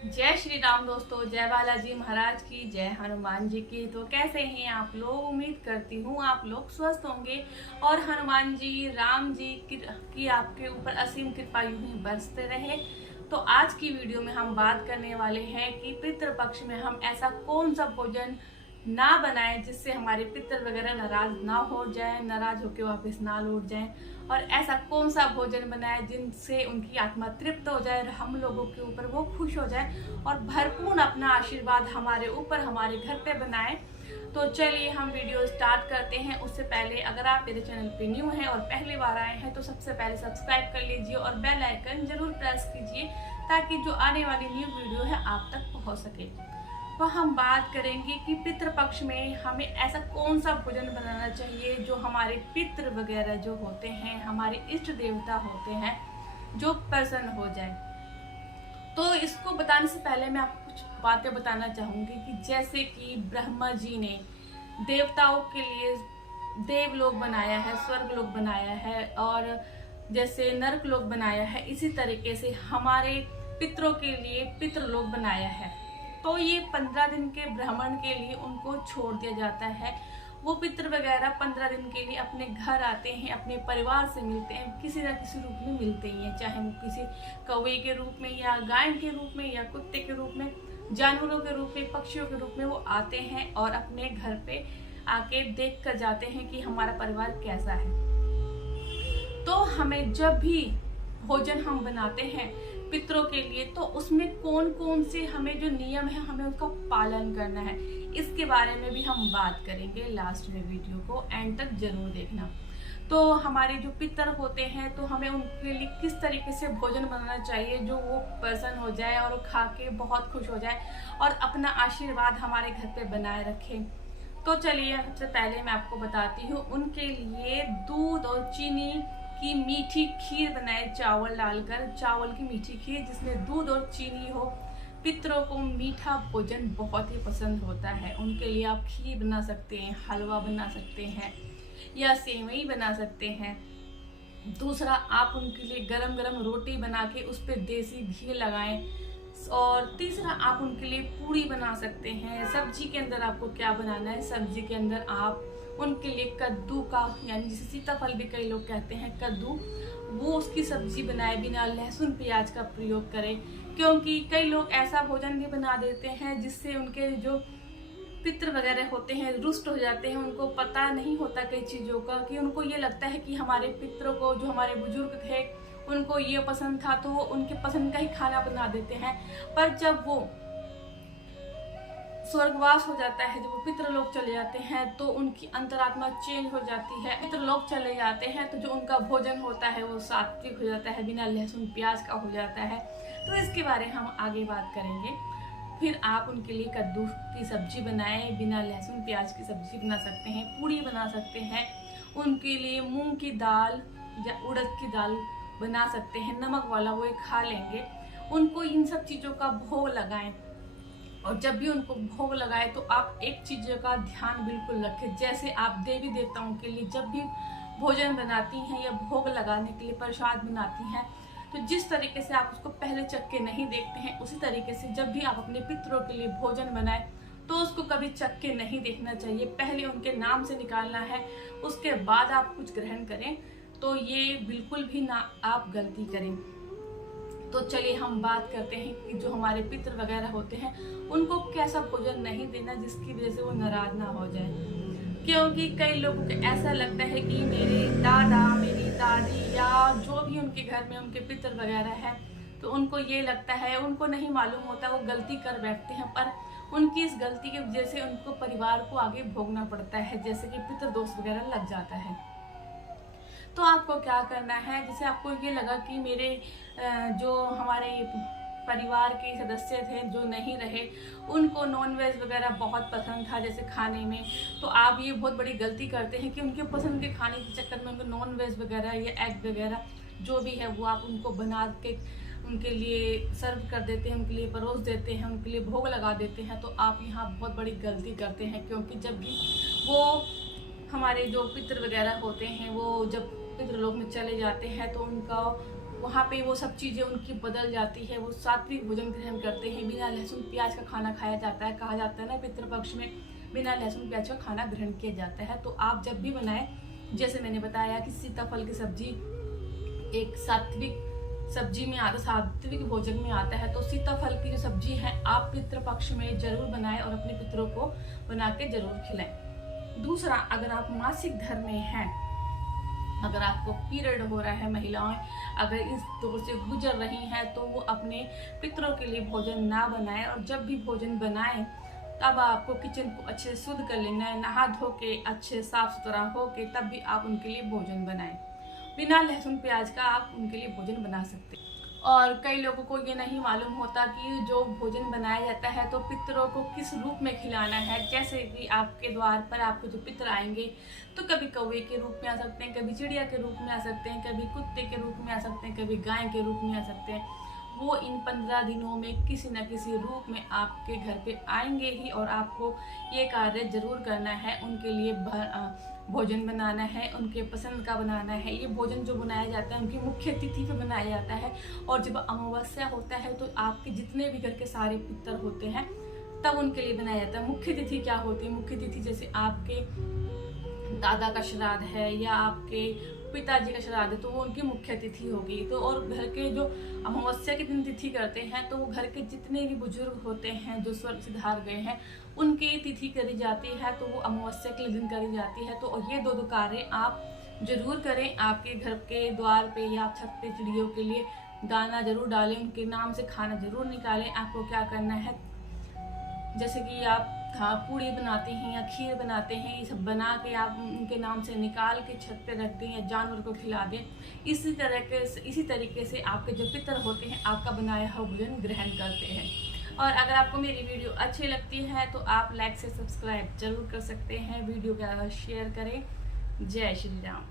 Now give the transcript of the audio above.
जय श्री राम दोस्तों, जय बालाजी महाराज की, जय हनुमान जी की। तो कैसे हैं आप लोग? उम्मीद करती हूँ आप लोग स्वस्थ होंगे और हनुमान जी राम जी की आपके ऊपर असीम कृपा यूं ही बरसते रहे। तो आज की वीडियो में हम बात करने वाले हैं कि पितृपक्ष में हम ऐसा कौन सा भोजन ना बनाएं जिससे हमारे पितर वगैरह नाराज ना हो जाए, नाराज होकर वापस ना लौट जाएं। और ऐसा कौन सा भोजन बनाए जिनसे उनकी आत्मा तृप्त हो जाए, हम लोगों के ऊपर वो खुश हो जाए और भरपूर अपना आशीर्वाद हमारे ऊपर, हमारे घर पे बनाए। तो चलिए हम वीडियो स्टार्ट करते हैं। उससे पहले अगर आप मेरे चैनल पे न्यू हैं और पहली बार आए हैं तो सबसे पहले सब्सक्राइब कर लीजिए और बेल आइकन जरूर प्रेस कीजिए ताकि जो आने वाली न्यू वीडियो है आप तक पहुंच सके। तो हम बात करेंगे कि पितृपक्ष में हमें ऐसा कौन सा भोजन बनाना चाहिए जो हमारे पितृ वगैरह जो होते हैं, हमारे इष्ट देवता होते हैं, जो प्रसन्न हो जाए। तो इसको बताने से पहले मैं आपको कुछ बातें बताना चाहूंगी कि जैसे कि ब्रह्मा जी ने देवताओं के लिए देवलोक बनाया है, स्वर्गलोक बनाया है और जैसे नरकलोक बनाया है, इसी तरीके से हमारे पितरों के लिए पितृलोक बनाया है। तो ये 15 दिन के भ्रमण के लिए उनको छोड़ दिया जाता है। वो पितर वगैरह 15 दिन के लिए अपने घर आते हैं, अपने परिवार से मिलते हैं, किसी न किसी रूप में मिलते ही हैं, चाहे वो किसी कौवे के रूप में या गाय के रूप में या कुत्ते के रूप में, जानवरों के रूप में, पक्षियों के रूप में वो आते हैं और अपने घर पे आके देख कर जाते हैं कि हमारा परिवार कैसा है। तो हमें जब भी भोजन हम बनाते हैं पितरों के लिए तो उसमें कौन कौन से हमें जो नियम है हमें उसका पालन करना है, इसके बारे में भी हम बात करेंगे। लास्ट में वीडियो को एंड तक जरूर देखना। तो हमारे जो पितर होते हैं तो हमें उनके लिए किस तरीके से भोजन बनाना चाहिए जो वो प्रसन्न हो जाए और खा के बहुत खुश हो जाए और अपना आशीर्वाद हमारे घर पे बनाए रखें। तो चलिए सबसे पहले मैं आपको बताती हूँ उनके लिए दूध और चीनी की मीठी खीर बनाए, चावल डालकर, चावल की मीठी खीर जिसमें दूध और चीनी हो। पितरों को मीठा भोजन बहुत ही पसंद होता है। उनके लिए आप खीर बना सकते हैं, हलवा बना सकते हैं या सेवई बना सकते हैं। दूसरा, आप उनके लिए गरम गरम रोटी बना के उस पर देसी घी लगाएं। और तीसरा, आप उनके लिए पूरी बना सकते हैं। सब्जी के अंदर आपको क्या बनाना है, सब्जी के अंदर आप उनके लिए कद्दू का, यानी जिसे सीताफल भी कई लोग कहते हैं, कद्दू, वो उसकी सब्जी बनाए बिना लहसुन प्याज का प्रयोग करें। क्योंकि कई लोग ऐसा भोजन भी बना देते हैं जिससे उनके जो पितृ वगैरह होते हैं रुष्ट हो जाते हैं। उनको पता नहीं होता कई चीज़ों का, कि उनको ये लगता है कि हमारे पितरों को, जो हमारे बुजुर्ग थे, उनको ये पसंद था तो वो उनके पसंद का ही खाना बना देते हैं। पर जब वो स्वर्गवास हो जाता है, जब वो पितृलोक चले जाते हैं तो उनकी अंतरात्मा चेंज हो जाती है। पितृलोक चले जाते हैं तो जो उनका भोजन होता है वो सात्विक हो जाता है, बिना लहसुन प्याज का हो जाता है। तो इसके बारे में हम आगे बात करेंगे। फिर आप उनके लिए कद्दू की सब्जी बनाएं, बिना लहसुन प्याज की सब्जी बना सकते हैं, पूरी बना सकते हैं। उनके लिए मूंग की दाल या उड़द की दाल बना सकते हैं, नमक वाला, वो खा लेंगे। उनको इन सब चीज़ों का भोग लगाएं। और जब भी उनको भोग लगाए तो आप एक चीज का ध्यान बिल्कुल रखें। जैसे आप देवी देवताओं के लिए जब भी भोजन बनाती हैं या भोग लगाने के लिए प्रसाद बनाती हैं तो जिस तरीके से आप उसको पहले चख के नहीं देखते हैं, उसी तरीके से जब भी आप अपने पितरों के लिए भोजन बनाए तो उसको कभी चख के नहीं देखना चाहिए। पहले उनके नाम से निकालना है, उसके बाद आप कुछ ग्रहण करें। तो ये बिल्कुल भी ना आप गलती करें। तो चलिए हम बात करते हैं कि जो हमारे पितर वगैरह होते हैं उनको कैसा भोजन नहीं देना जिसकी वजह से वो नाराज ना हो जाए। क्योंकि कई लोगों को ऐसा लगता है कि मेरे दादा, मेरी दादी या जो भी उनके घर में उनके पितर वगैरह है, तो उनको ये लगता है, उनको नहीं मालूम होता, वो गलती कर बैठते हैं। पर उनकी इस गलती की वजह से उनको परिवार को आगे भोगना पड़ता है, जैसे कि पितर दोष वगैरह लग जाता है। तो आपको क्या करना है, जैसे आपको ये लगा कि मेरे जो हमारे परिवार के सदस्य थे जो नहीं रहे, उनको नॉन वेज वगैरह बहुत पसंद था जैसे खाने में, तो आप ये बहुत बड़ी गलती करते हैं कि उनके पसंद के खाने के चक्कर में उनको नॉन वेज वगैरह या एग वगैरह जो भी है वो आप उनको बना के उनके लिए सर्व कर देते हैं, उनके लिए परोस देते हैं, उनके लिए भोग लगा देते हैं। तो आप यहाँ बहुत बड़ी गलती करते हैं। क्योंकि जब भी वो हमारे जो पितृ वगैरह होते हैं वो जब पितृलोक में चले जाते हैं तो उनका वहाँ पे वो सब चीज़ें उनकी बदल जाती है, वो सात्विक भोजन ग्रहण करते हैं, बिना लहसुन प्याज का खाना खाया जाता है। कहा जाता है ना पितृपक्ष में बिना लहसुन प्याज का खाना ग्रहण किया जाता है। तो आप जब भी बनाएं, जैसे मैंने बताया कि सीताफल की सब्जी एक सात्विक सब्जी में आता, सात्विक भोजन में आता है, तो सीताफल की जो सब्जी है आप पितृपक्ष में जरूर बनाएं और अपने पितरों को बना के जरूर खिलाएं। दूसरा, अगर आप मासिक धर्म में हैं, अगर आपको पीरियड हो रहा है, महिलाएं अगर इस दौर से गुजर रही हैं, तो वो अपने पितरों के लिए भोजन ना बनाएं। और जब भी भोजन बनाएं तब आपको किचन को अच्छे से शुद्ध कर लेना है, नहा धो के अच्छे साफ सुथरा हो के तब भी आप उनके लिए भोजन बनाएं। बिना लहसुन प्याज का आप उनके लिए भोजन बना सकते हैं। और कई लोगों को ये नहीं मालूम होता कि जो भोजन बनाया जाता है तो पितरों को किस रूप में खिलाना है। जैसे कि आपके द्वार पर आपके जो पितर आएंगे तो कभी कौवे के रूप में आ सकते हैं, कभी चिड़िया के रूप में आ सकते हैं, कभी कुत्ते के रूप में आ सकते हैं, कभी गाय के रूप में आ सकते हैं। वो इन 15 दिनों में किसी न किसी रूप में आपके घर पे आएंगे ही, और आपको ये कार्य जरूर करना है। उनके लिए भोजन बनाना है, उनके पसंद का बनाना है। ये भोजन जो बनाया जाता है उनकी मुख्य तिथि पे बनाया जाता है। और जब अमावस्या होता है तो आपके जितने भी घर के सारे पितर होते हैं तब उनके लिए बनाया जाता है। मुख्य तिथि क्या होती है? मुख्य तिथि जैसे आपके दादा का श्राद्ध है या आपके पिताजी का श्राद्ध है तो वो उनकी मुख्य तिथि होगी। तो और घर के जो अमावस्या के दिन तिथि करते हैं तो वो घर के जितने भी बुजुर्ग होते हैं जो स्वर्ग सिधार गए हैं उनकी तिथि करी जाती है, तो वो अमावस्या के दिन करी जाती है। तो ये दो कार्य आप जरूर करें। आपके घर के द्वार पे या छत पे चिड़ियों के लिए दाना जरूर डालें, उनके नाम से खाना जरूर निकालें। आपको क्या करना है, जैसे कि आप पूड़ी बनाते हैं या खीर बनाते हैं, ये सब बना के आप उनके नाम से निकाल के छत पे रख दें या जानवर को खिला दें। इसी तरीके से आपके जो पितर होते हैं आपका बनाया हुआ भोजन ग्रहण करते हैं। और अगर आपको मेरी वीडियो अच्छी लगती है तो आप लाइक से सब्सक्राइब जरूर कर सकते हैं। वीडियो को ज़्यादा शेयर करें। जय श्री राम।